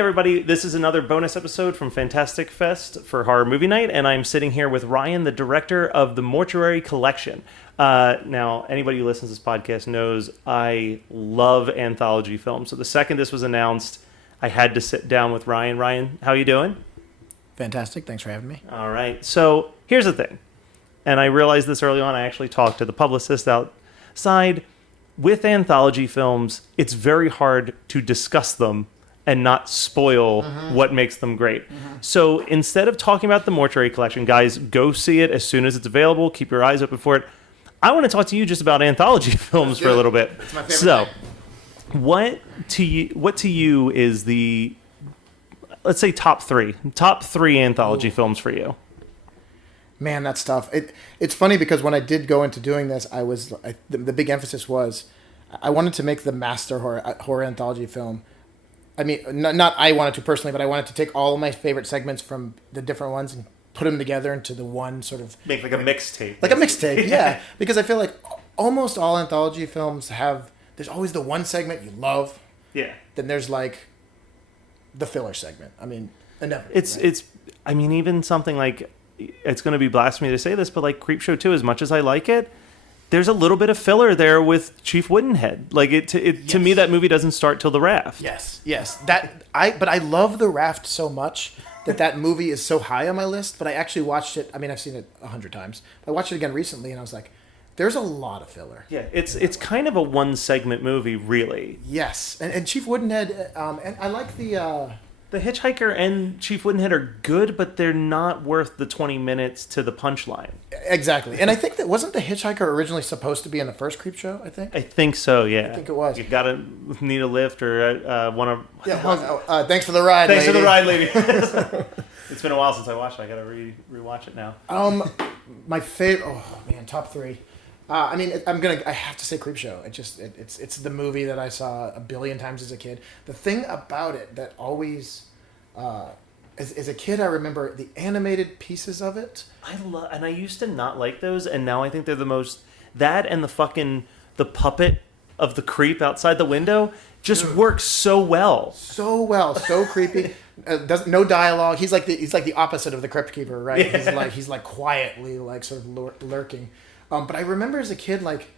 everybody, this is another bonus episode from Fantastic Fest for Horror Movie Night, and I'm sitting here with Ryan, the director of the Mortuary Collection. Now, anybody who listens to this podcast knows I love anthology films, so the second this was announced, I had to sit down with Ryan. Ryan, how you doing? Fantastic, thanks for having me. All right, so here's the thing, and I realized this early on, I actually talked to the publicist outside. With anthology films, it's very hard to discuss them and not spoil what makes them great. So instead of talking about the Mortuary Collection, guys, go see it as soon as it's available. Keep your eyes open for it. I want to talk to you just about anthology films for a little bit. It's my favorite thing. What to you is the, let's say, top three anthology films for you? Man, that's tough. It's funny because when I did go into doing this, the big emphasis was I wanted to make the master horror anthology film. I mean, not I wanted to personally, but I wanted to take all of my favorite segments from the different ones and put them together into the one sort of... Make like a mixtape. Like a mixtape, yeah. Because I feel like almost all anthology films have... There's always the one segment you love. Yeah. Then there's like the filler segment. I mean, inevitably. It's. I mean, even something like... It's going to be blasphemy to say this, but like Creepshow 2, as much as I like it, there's a little bit of filler there with Chief Woodenhead. Like to me, that movie doesn't start till the raft. Yes. But I love the raft so much that movie is so high on my list. But I actually watched it. I mean, I've seen it 100 times. I watched it again recently, and I was like, there's a lot of filler. Yeah, it's kind of a one segment movie, really. Yes, and Chief Woodenhead, and I like The Hitchhiker and Chief Woodenhead are good, but they're not worth the 20 minutes to the punchline. Exactly. And I think that wasn't The Hitchhiker originally supposed to be in the first Creepshow, I think? I think so, yeah. I think it was. You gotta need a lift or want to... Yeah, thanks for the ride, Thanks lady. for the ride, lady. It's been a while since I watched it. I gotta rewatch it now. My favorite... Oh, man, top three. I mean, I have to say Creepshow. It's the movie that I saw a billion times as a kid. The thing about it that always, as a kid, I remember the animated pieces of it. And I used to not like those, and now I think they're the most. That and the puppet of the creep outside the window just works so well. So creepy. No dialogue. He's like the opposite of the Crypt Keeper, right? Yeah. He's like quietly like sort of lurking. But I remember as a kid, like,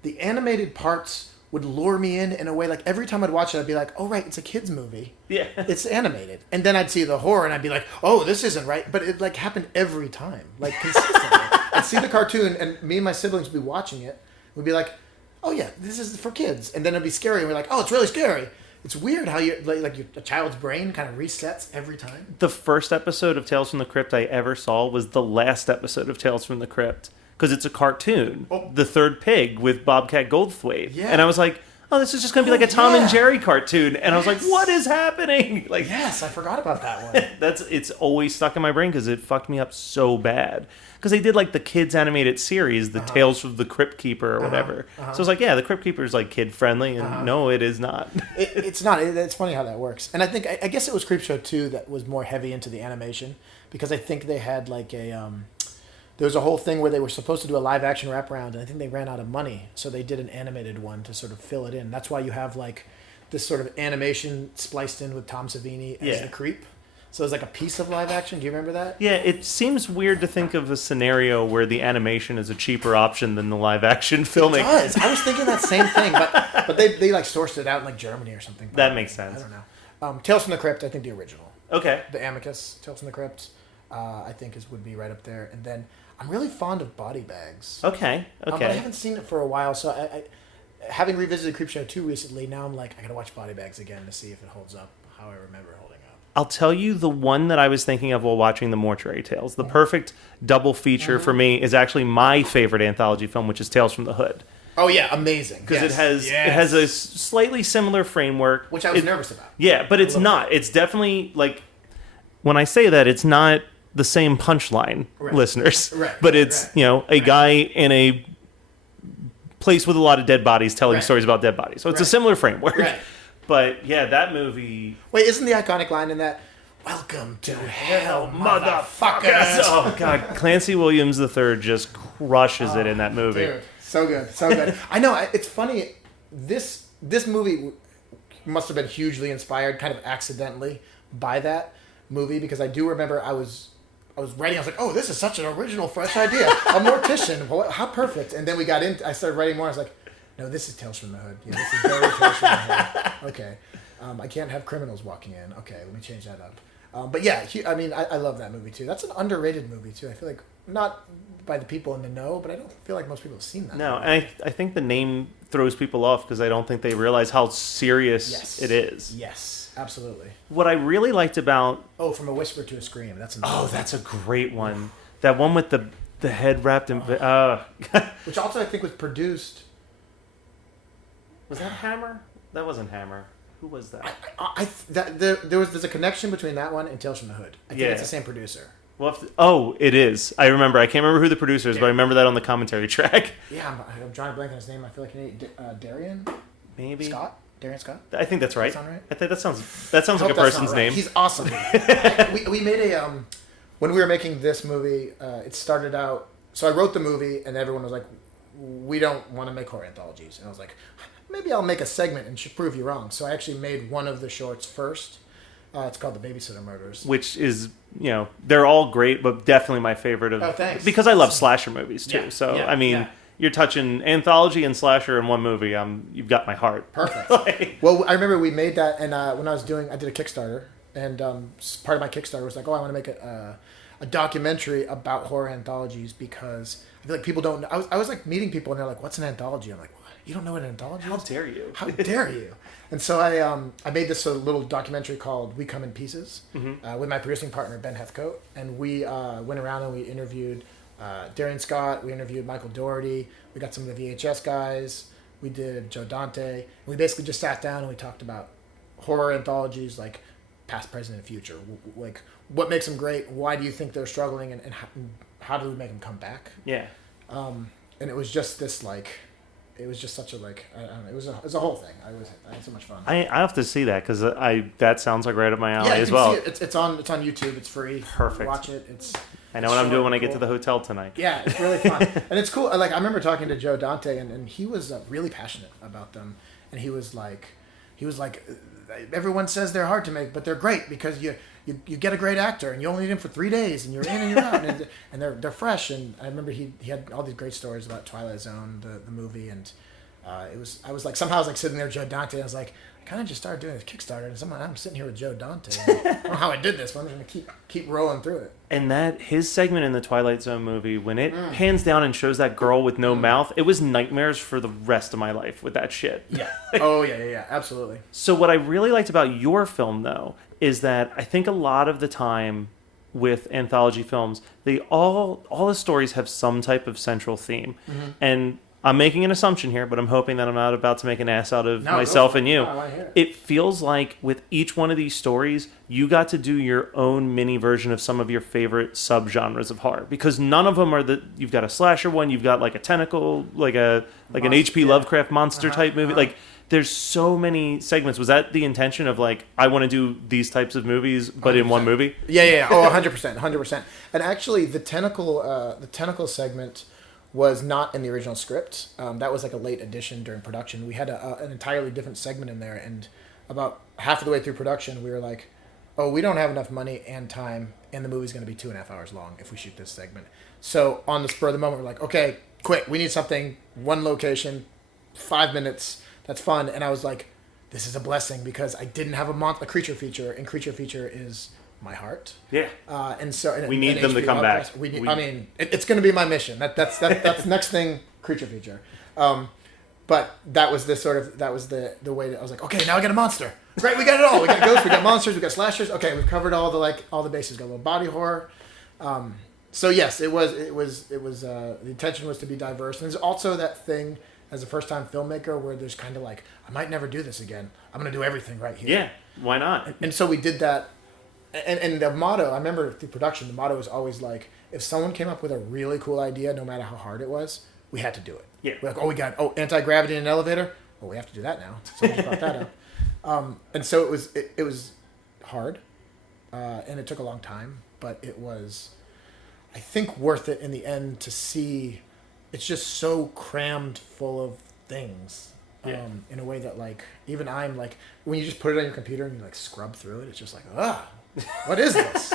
the animated parts would lure me in a way, like, every time I'd watch it, I'd be like, oh, right, it's a kid's movie. Yeah. It's animated. And then I'd see the horror, and I'd be like, oh, this isn't right. But it, like, happened every time, like, consistently. I'd see the cartoon, and me and my siblings would be watching it. We'd be like, oh, yeah, this is for kids. And then it'd be scary, and we're like, oh, it's really scary. It's weird how a child's brain kind of resets every time. The first episode of Tales from the Crypt I ever saw was the last episode of Tales from the Crypt. Because it's a cartoon, The Third Pig with Bobcat Goldthwait. Yeah. And I was like, oh, this is just going to be like a Tom and Jerry cartoon. And I was like, what is happening? Like, yes, I forgot about that one. It's always stuck in my brain because it fucked me up so bad. Because they did like the kids animated series, the Tales from the Crypt Keeper or whatever. So I was like, yeah, the Crypt Keeper is like kid friendly. And no, it is not. It's not. It's funny how that works. And I guess it was Creepshow 2 that was more heavy into the animation. Because I think they had like there was a whole thing where they were supposed to do a live-action wraparound, and I think they ran out of money, so they did an animated one to sort of fill it in. That's why you have, like, this sort of animation spliced in with Tom Savini as the creep. So it's like a piece of live-action. Do you remember that? Yeah, it seems weird to think of a scenario where the animation is a cheaper option than the live-action filming. It does. I was thinking that same thing, but they like, sourced it out in, like, Germany or something. That makes sense. I don't know. Tales from the Crypt, I think the original. Okay. The Amicus, Tales from the Crypt, I think would be right up there. And then... I'm really fond of Body Bags. Okay. But I haven't seen it for a while, so I having revisited Creepshow 2 recently, now I'm like, I gotta watch Body Bags again to see if it holds up how I remember it holding up. I'll tell you the one that I was thinking of while watching the Mortuary Tales. The perfect double feature for me is actually my favorite anthology film, which is Tales from the Hood. Oh yeah, amazing. Because it has a slightly similar framework. Which I was nervous about. Yeah, but it's not. It's definitely, like, when I say that, it's not the same punchline, listeners. Right. But it's, a guy in a place with a lot of dead bodies telling stories about dead bodies. So it's a similar framework. Right. But, yeah, that movie... Wait, isn't the iconic line in that, "Welcome to hell, motherfuckers"? Oh, God. Clancy Williams III just crushes it in that movie. Dude, so good. I know, it's funny. This movie must have been hugely inspired, kind of accidentally, by that movie, because I do remember I was writing. I was like, "Oh, this is such an original, fresh idea. A mortician, how perfect!" And then we got into. I started writing more. I was like, "No, this is Tales from the Hood. Yeah, this is very Tales from the Hood. Okay, I can't have criminals walking in. Okay, let me change that up." But yeah, I mean, I love that movie too. That's an underrated movie too. I feel like not by the people in the know, but I don't feel like most people have seen that. No, and I think the name throws people off because I don't think they realize how serious it is. Yes, absolutely. What I really liked about From a whisper to a scream. That's another one. That's a great one. That one with the head wrapped in which also I think was produced. Was that Hammer? That wasn't Hammer. Who was that? There's a connection between that one and Tales from the Hood. I think it's the same producer. Well, it is. I remember. I can't remember who the producer is, but I remember that on the commentary track. Yeah, I'm drawing a blank on his name. I feel like Darian? Maybe. Scott? Darian Scott? I think that's right. Does that sound right? I think that sounds like a person's name. He's awesome. we made when we were making this movie, it started out, so I wrote the movie and everyone was like, we don't want to make horror anthologies. And I was like, maybe I'll make a segment and should prove you wrong. So I actually made one of the shorts first. It's called The Babysitter Murders. Which is, they're all great, but definitely my favorite of... Oh, thanks. Because I love slasher movies, too. Yeah, you're touching anthology and slasher in one movie. You've got my heart. Perfect. Well, I remember we made that, and when I did a Kickstarter, and part of my Kickstarter was like, I want to make a documentary about horror anthologies, because I feel like people don't know. I was like meeting people, and they're like, what's an anthology? I'm like, what? You don't know what an anthology is? How dare you? How dare you? And so I made this little documentary called We Come in Pieces with my producing partner, Ben Heathcote. And we went around and we interviewed Darian Scott. We interviewed Michael Dougherty. We got some of the VHS guys. We did Joe Dante. And we basically just sat down and we talked about horror anthologies, like past, present, and future. Like, what makes them great? Why do you think they're struggling? And how do we make them come back? Yeah. And it was just this, like... It was just such a, like, I don't know, it was a whole thing. I had so much fun. I have to see that, because that sounds like right up my alley as you well. See it. It's on YouTube. It's free. Perfect. Watch it. I know what I'm doing when I get to the hotel tonight. Yeah, it's really fun. And it's cool. Like, I remember talking to Joe Dante, and he was really passionate about them. And he was like, everyone says they're hard to make, but they're great because you get a great actor, and you only need him for 3 days, and you're in and you're out, and they're fresh. And I remember he had all these great stories about Twilight Zone, the movie, and I was sitting there with Joe Dante, and I was like, I kind of just started doing this Kickstarter, and I'm sitting here with Joe Dante. And I don't know how I did this, but I'm going to keep rolling through it. And his segment in the Twilight Zone movie, when it pans down and shows that girl with no mouth, it was nightmares for the rest of my life with that shit. Yeah. Oh, yeah, absolutely. So what I really liked about your film, though, is that I think a lot of the time with anthology films, all the stories have some type of central theme. Mm-hmm. And I'm making an assumption here, but I'm hoping that I'm not about to make an ass out of myself and you. No, I want to hear it feels like with each one of these stories, you got to do your own mini version of some of your favorite subgenres of horror, because none of them are you've got a slasher one, you've got like a tentacle, like an H.P. Lovecraft monster type movie. Like, there's so many segments. Was that the intention of, like, I want to do these types of movies, but 100%. In one movie? Yeah. Oh, 100%. And actually, the tentacle segment was not in the original script. That was like a late addition during production. We had an entirely different segment in there, and about half of the way through production, we were like, oh, we don't have enough money and time, and the movie's going to be 2.5 hours long if we shoot this segment. So on the spur of the moment, we're like, okay, quick, we need something, one location, 5 minutes, that's fun. And I was like, this is a blessing, because I didn't have a creature feature, and creature feature is my heart. Yeah. And so we need them to come back. I mean, it's going to be my mission. That's next thing, creature feature. But that was the way that I was like, okay, now I got a monster. Great, we got it all. We got ghosts, we got monsters, we got slashers. Okay, we've covered all the bases. Got a little body horror. So yes, it was the intention was to be diverse. And there's also that thing as a first-time filmmaker where there's kind of like, I might never do this again. I'm going to do everything right here. Yeah, why not? And so we did that. And the motto, I remember through production, the motto was always like, if someone came up with a really cool idea, no matter how hard it was, we had to do it. Yeah. We're like, we got anti-gravity in an elevator? Well, we have to do that now. Someone just brought that up. And so it was hard, and it took a long time, but it was, I think, worth it in the end to see it's just so crammed full of things. in a way that like even I'm like when you just put it on your computer and you like scrub through it, it's just like what is this?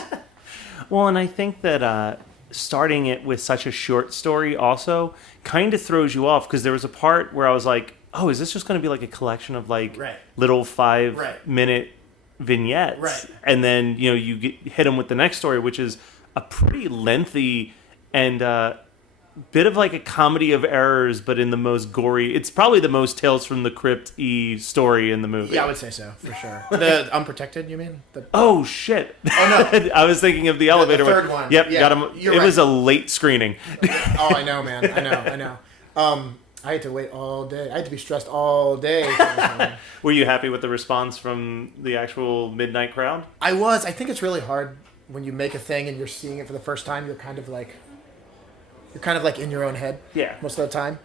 Well, and I think that starting it with such a short story also kind of throws you off, because there was a part where I was like, oh, is this just going to be like a collection of like little 5-minute vignettes? And then you hit them with the next story, which is a pretty lengthy and bit of like a comedy of errors, but in the most gory. It's probably the most Tales from the Crypt-y story in the movie. Yeah, I would say so, for sure. The Unprotected, you mean? Oh, shit. Oh, no. I was thinking of the elevator the third one. Yep, yeah, got him. It was a late screening. Oh, I know, man. I know. I had to wait all day. I had to be stressed all day. Were you happy with the response from the actual midnight crowd? I was. I think it's really hard when you make a thing and you're seeing it for the first time. You're kind of like in your own head. Yeah. Most of the time.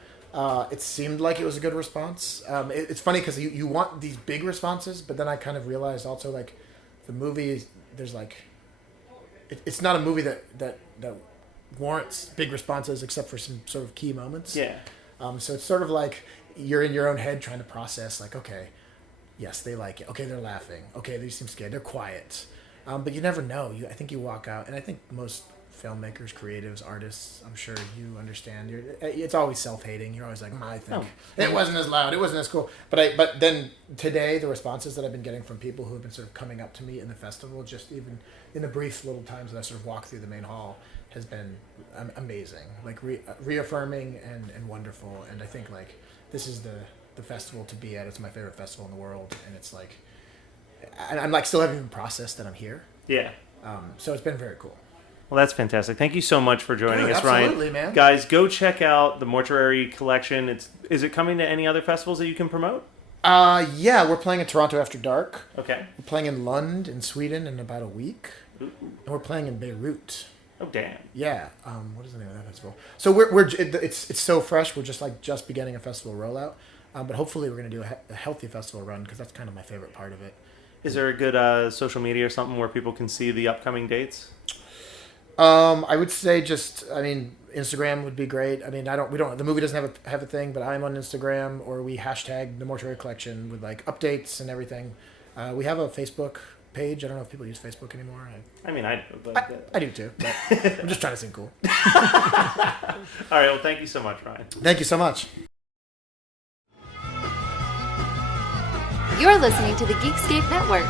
It seemed like it was a good response. It's funny because you want these big responses, but then I kind of realized also like the movie, there's like, it's not a movie that warrants big responses except for some sort of key moments. Yeah. So it's sort of like you're in your own head trying to process like, okay, yes, they like it. Okay, they're laughing. Okay, they seem scared. They're quiet. But you never know. I think you walk out, and I think most filmmakers, creatives, artists, I'm sure you understand. It's always self-hating. You're always like, I think it wasn't as loud. It wasn't as cool. But then today, the responses that I've been getting from people who have been sort of coming up to me in the festival, just even in the brief little times that I sort of walk through the main hall, has been amazing. Like reaffirming and wonderful. And I think like this is the festival to be at. It's my favorite festival in the world, and it's like, and I'm like still haven't even processed that I'm here. Yeah. So it's been very cool. Well, that's fantastic. Thank you so much for joining us, Ryan. Absolutely, man. Guys, go check out the Mortuary Collection. Is it coming to any other festivals that you can promote? Yeah, we're playing in Toronto after dark. Okay. We're playing in Lund in Sweden in about a week. Ooh. And we're playing in Beirut. Oh, damn. Yeah. What is the name of that festival? So it's so fresh. We're just beginning a festival rollout. But hopefully we're going to do a healthy festival run, because that's kind of my favorite part of it. Is there a good social media or something where people can see the upcoming dates? I would say Instagram would be great. I mean, the movie doesn't have a thing, but I'm on Instagram, or we hashtag the Mortuary Collection with like updates and everything. We have a Facebook page. I don't know if people use Facebook anymore. I do, but I do too. But I'm just trying to seem cool. All right. Well, thank you so much, Ryan. Thank you so much. You're listening to the Geekscape Network.